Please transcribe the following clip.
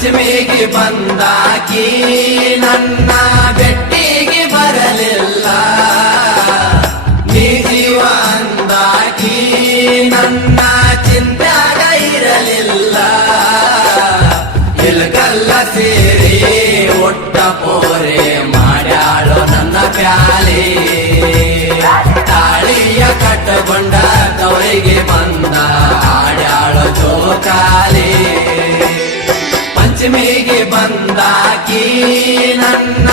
ಪಂಚಮಿಗೆ ಬಂದಾಕಿ ನನ್ನ ಬೆಟ್ಟಿಗೆ ಬರಲಿಲ್ಲ, ನೀ ಜೀವ ಅಂದಾಕಿ ನನ್ನ ಚಿಂತ್ಯಾಗ ಇರಲಿಲ್ಲ. ಇಲ್ಕಲ್ಲ ಸೇರಿ ಒಟ್ಟ ಪೋರೆ ಮಾಡ್ಯಾಳೋ ನನ್ನ ಪ್ಯಾಲಿ, ತಾಳಿಯ ಕಟ್ಟಕೊಂಡ ತವರಿಗೆ ಬಂದ ಆಡ್ಯಾಳೋ ಜೋಕಾಲಿ. ಪಂಚಮಿಗೆ ಬಂದಾಕಿ ನನ್ನ